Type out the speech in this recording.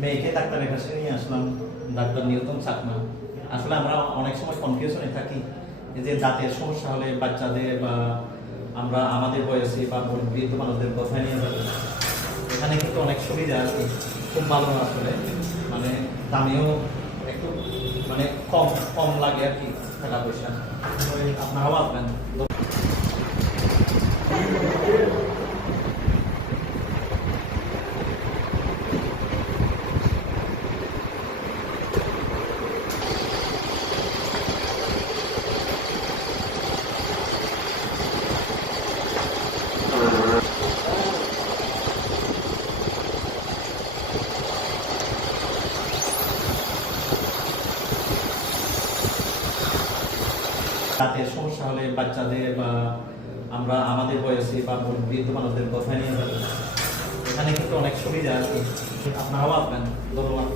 মেয়েকে ডাক্তারের কাছে নিয়ে আসলাম, ডাক্তার নিয়তম চাকমা। আসলে আমরা অনেক সময় কনফিউশনে থাকি যে দাঁতের সমস্যা হলে বাচ্চাদের বা আমরা আমাদের বয়সী বা বৃদ্ধ মানুষদের কোথায় নিয়ে যাবো। এখানে কিন্তু অনেক সুবিধা আছে, খুব ভালো আসলে, মানে দামেও একটু মানে কম কম লাগে আর কি, টাকা পয়সা। আপনারাও আসবেন। দাঁতের সমস্যা হলে বাচ্চাদের বা আমরা আমাদের বয়সী বা বৃদ্ধ মানুষদের কোথায় নিয়ে যাবো। এখানে কিন্তু অনেক সুবিধা আছে, আপনারাও আসবেন। ধন্যবাদ।